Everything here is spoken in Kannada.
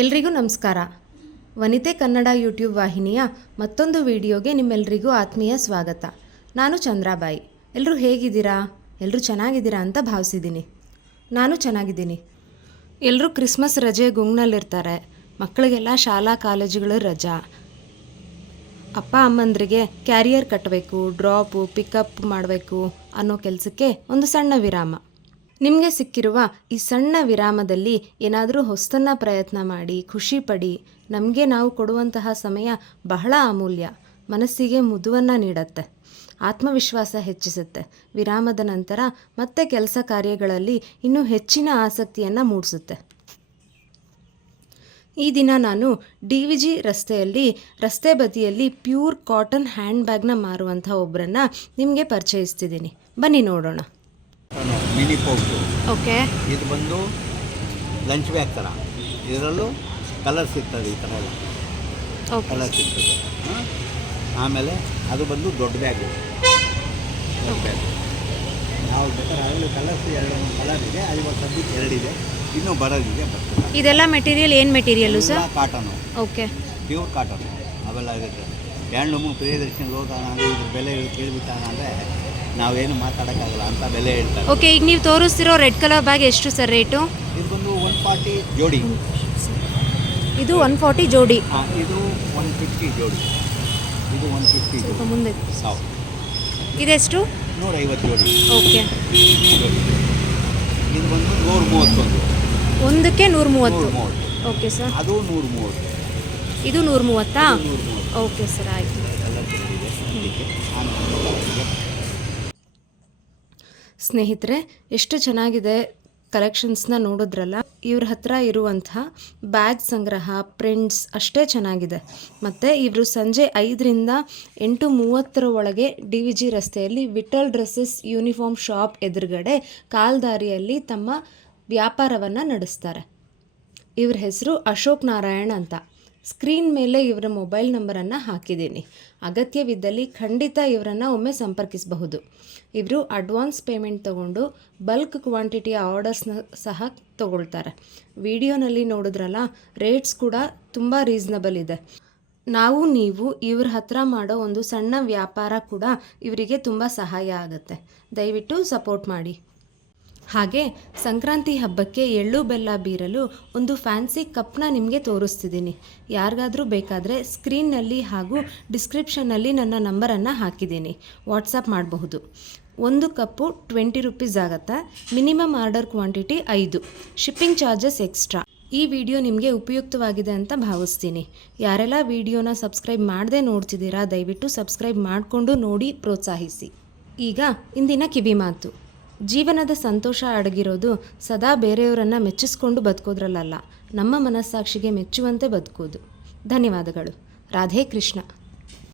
ಎಲ್ರಿಗೂ ನಮಸ್ಕಾರ. ವನಿತೆ ಕನ್ನಡ ಯೂಟ್ಯೂಬ್ ವಾಹಿನಿಯ ಮತ್ತೊಂದು ವಿಡಿಯೋಗೆ ನಿಮ್ಮೆಲ್ರಿಗೂ ಆತ್ಮೀಯ ಸ್ವಾಗತ. ನಾನು ಚಂದ್ರಾಬಾಯಿ. ಎಲ್ಲರೂ ಹೇಗಿದ್ದೀರಾ? ಎಲ್ಲರೂ ಚೆನ್ನಾಗಿದ್ದೀರಾ ಅಂತ ಭಾವಿಸಿದ್ದೀನಿ. ನಾನು ಚೆನ್ನಾಗಿದ್ದೀನಿ. ಎಲ್ಲರೂ ಕ್ರಿಸ್ಮಸ್ ರಜೆ ಗುಂಗ್ನಲ್ಲಿರ್ತಾರೆ. ಮಕ್ಕಳಿಗೆಲ್ಲ ಶಾಲಾ ಕಾಲೇಜುಗಳು ರಜಾ. ಅಪ್ಪ ಅಮ್ಮಂದ್ರಿಗೆ ಕ್ಯಾರಿಯರ್ ಕಟ್ಟಬೇಕು ಡ್ರಾಪು, ಪಿಕಪ್ ಮಾಡಬೇಕು ಅನ್ನೋ ಕೆಲಸಕ್ಕೆ ಒಂದು ಸಣ್ಣ ವಿರಾಮ. ನಿಮಗೆ ಸಿಕ್ಕಿರುವ ಈ ಸಣ್ಣ ವಿರಾಮದಲ್ಲಿ ಏನಾದರೂ ಹೊಸ್ತನ್ನ ಪ್ರಯತ್ನ ಮಾಡಿ, ಖುಷಿ ಪಡಿ. ನಮಗೆ ನಾವು ಕೊಡುವಂತಹ ಸಮಯ ಬಹಳ ಅಮೂಲ್ಯ. ಮನಸ್ಸಿಗೆ ಮುದುವನ್ನು ನೀಡತ್ತೆ. ಆತ್ಮವಿಶ್ವಾಸ ಹೆಚ್ಚಿಸುತ್ತೆ. ವಿರಾಮದ ನಂತರ ಮತ್ತೆ ಕೆಲಸ ಕಾರ್ಯಗಳಲ್ಲಿ ಇನ್ನೂ ಹೆಚ್ಚಿನ ಆಸಕ್ತಿಯನ್ನು ಮೂಡಿಸುತ್ತೆ. ಈ ದಿನ ನಾನು ಡಿ ವಿ ಜಿ ರಸ್ತೆಯಲ್ಲಿ, ರಸ್ತೆ ಬದಿಯಲ್ಲಿ ಪ್ಯೂರ್ ಕಾಟನ್ ಹ್ಯಾಂಡ್ ಬ್ಯಾಗ್ನ ಮಾರುವಂಥ ಒಬ್ಬರನ್ನು ನಿಮಗೆ ಪರಿಚಯಿಸ್ತಿದ್ದೀನಿ. ಬನ್ನಿ ನೋಡೋಣ. ಮಿನಿ ಪೌಚು ಓಕೆ ಇದು ಬಂದು ಲಂಚ್ ಬ್ಯಾಗ್ ಥರ ಇದರಲ್ಲೂ ಕಲರ್ ಸಿಗ್ತದೆ ಈ ಥರ ಎಲ್ಲ. ಓಕೆ ಕಲರ್ ಸಿಗ್ತದೆ. ಹಾಂ? ಆಮೇಲೆ ಅದು ಬಂದು ದೊಡ್ಡ ಬ್ಯಾಗು ದೊಡ್ಡ ಬ್ಯಾಗ್ ನಾವು ಬೇಕಾದ್ರೆ ಅದರಲ್ಲಿ ಕಲರ್ಸ್ ಎರಡು ಕಲರ್ ಇದೆ. ಅಲ್ಲಿ ಒಂದು ಸದ್ಯಕ್ಕೆ ಎರಡಿದೆ. ಇನ್ನೂ ಬರೋದಿದೆ ಇದೆಲ್ಲ ಮೆಟೀರಿಯಲ್ ಏನು material sir? Cotton okay pure cotton ಅವೆಲ್ಲ ಇರುತ್ತೆ ಹ್ಯಾಂಡ್ಲೂಮು ಮೂರು ಹೋಗೋಣ ಅಂದರೆ ಇದ್ರ ಬೆಲೆ ಕೇಳಿಬಿಟ್ಟಾನ ಅಂದರೆ ನಾವೇನು ಮಾತಾಡೋಕ್ಕಾಗಲ್ಲ ಅಂತ ಬೆಲೆ ಹೇಳ್ತಾರೆ. ಓಕೆ ಈಗ ನೀವು ತೋರಿಸ್ತಿರೋ ರೆಡ್ ಕಲರ್ ಬ್ಯಾಗ್ ಎಷ್ಟು ಸರ್ ರೇಟು? ಇದು ಬಂದು ಒನ್ ಫಾರ್ಟಿ ಜೋಡಿ. ಇದು ಒನ್ ಫಾರ್ಟಿ ಜೋಡಿ. ಹಾಂ ಇದು ಒನ್ ಫಿಫ್ಟಿ ಜೋಡಿ. ಇದು ಒನ್ ಫಿಫ್ಟಿ ಸ್ವಲ್ಪ ಜೋಡಿ. ಮುಂದೆ. ಸಾವಿರ ಇದೆಷ್ಟು? ನೂರೈವತ್ತು ಜೋಡಿ. ಓಕೆ ಜೋಡಿ ಇದು ಬಂದು ನೂರ ಮೂವತ್ತೊಂದು ಒಂದಕ್ಕೆ ನೂರ ಮೂವತ್ತು ನೂರ ಮೂವತ್ತು ಓಕೆ ಸರ್ ಅದು ನೂರ ಮೂವತ್ತು ಇದು ನೂರ ಮೂವತ್ತಾ ನೂರ ಮೂವತ್ತು ಓಕೆ ಸರ್ ಆಯಿತು. ಎಲ್ಲ ಚೆನ್ನಾಗಿದೆ. ಇದಕ್ಕೆ ಆಮೇಲೆ ಸ್ನೇಹಿತರೆ, ಎಷ್ಟು ಚೆನ್ನಾಗಿದೆ ಕಲೆಕ್ಷನ್ಸ್ನ ನೋಡಿದ್ರಲ್ಲ, ಇವ್ರ ಹತ್ರ ಇರುವಂತಹ ಬ್ಯಾಗ್ ಸಂಗ್ರಹ ಪ್ರಿಂಟ್ಸ್ ಅಷ್ಟೇ ಚೆನ್ನಾಗಿದೆ. ಮತ್ತು ಇವರು ಸಂಜೆ ಐದರಿಂದ ಎಂಟು ಮೂವತ್ತರ ಒಳಗೆ ಡಿ ವಿ ಜಿ ರಸ್ತೆಯಲ್ಲಿ ವಿಠಲ್ ಡ್ರೆಸ್ಸಸ್ ಯೂನಿಫಾರ್ಮ್ ಶಾಪ್ ಎದುರುಗಡೆ ಕಾಲ್ದಾರಿಯಲ್ಲಿ ತಮ್ಮ ವ್ಯಾಪಾರವನ್ನು ನಡೆಸ್ತಾರೆ. ಇವ್ರ ಹೆಸರು ಅಶೋಕ್ ನಾರಾಯಣ್ ಅಂತ. ಸ್ಕ್ರೀನ್ ಮೇಲೆ ಇವರ ಮೊಬೈಲ್ ನಂಬರನ್ನು ಹಾಕಿದ್ದೀನಿ. ಅಗತ್ಯವಿದ್ದಲ್ಲಿ ಖಂಡಿತ ಇವರನ್ನು ಒಮ್ಮೆ ಸಂಪರ್ಕಿಸಬಹುದು. ಇವರು ಅಡ್ವಾನ್ಸ್ ಪೇಮೆಂಟ್ ತಗೊಂಡು ಬಲ್ಕ್ ಕ್ವಾಂಟಿಟಿಯ ಆರ್ಡರ್ಸ್ನ ಸಹ ತಗೊಳ್ತಾರೆ. ವಿಡಿಯೋನಲ್ಲಿ ನೋಡಿದ್ರಲ್ಲ, ರೇಟ್ಸ್ ಕೂಡ ತುಂಬ ರೀಸ್ನಬಲ್ ಇದೆ. ನಾವು, ನೀವು ಇವ್ರ ಹತ್ರ ಮಾಡೋ ಒಂದು ಸಣ್ಣ ವ್ಯಾಪಾರ ಕೂಡ ಇವರಿಗೆ ತುಂಬ ಸಹಾಯ ಆಗುತ್ತೆ. ದಯವಿಟ್ಟು ಸಪೋರ್ಟ್ ಮಾಡಿ. ಹಾಗೆ ಸಂಕ್ರಾಂತಿ ಹಬ್ಬಕ್ಕೆ ಎಳ್ಳು ಬೆಲ್ಲ ಬೀರಲು ಒಂದು ಫ್ಯಾನ್ಸಿ ಕಪ್ನ ನಿಮಗೆ ತೋರಿಸ್ತಿದ್ದೀನಿ. ಯಾರಿಗಾದರೂ ಬೇಕಾದರೆ ಸ್ಕ್ರೀನ್ನಲ್ಲಿ ಹಾಗೂ ಡಿಸ್ಕ್ರಿಪ್ಷನ್ನಲ್ಲಿ ನನ್ನ ನಂಬರನ್ನು ಹಾಕಿದ್ದೀನಿ. ವಾಟ್ಸಪ್ ಮಾಡಬಹುದು. ಒಂದು ಕಪ್ಪು ಟ್ವೆಂಟಿ ರುಪೀಸ್ ಆಗುತ್ತೆ. ಮಿನಿಮಮ್ ಆರ್ಡರ್ ಕ್ವಾಂಟಿಟಿ ಐದು. Shipping charges extra. ಈ ವಿಡಿಯೋ ನಿಮಗೆ ಉಪಯುಕ್ತವಾಗಿದೆ ಅಂತ ಭಾವಿಸ್ತೀನಿ. ಯಾರೆಲ್ಲ ವಿಡಿಯೋನ ಸಬ್ಸ್ಕ್ರೈಬ್ ಮಾಡದೆ ನೋಡ್ತಿದ್ದೀರಾ, ದಯವಿಟ್ಟು ಸಬ್ಸ್ಕ್ರೈಬ್ ಮಾಡಿಕೊಂಡು ನೋಡಿ, ಪ್ರೋತ್ಸಾಹಿಸಿ. ಈಗ ಇಂದಿನ ಕಿವಿ ಮಾತು ಜೀವನದ ಸಂತೋಷ ಅಡಗಿರೋದು ಸದಾ ಬೇರೆಯವರನ್ನು ಮೆಚ್ಚಿಸ್ಕೊಂಡು ಬದುಕೋದ್ರಲ್ಲಲ್ಲ ನಮ್ಮ ಮನಸ್ಸಾಕ್ಷಿಗೆ ಮೆಚ್ಚುವಂತೆ ಬದುಕೋದು. ಧನ್ಯವಾದಗಳು. ರಾಧೇ ಕೃಷ್ಣ.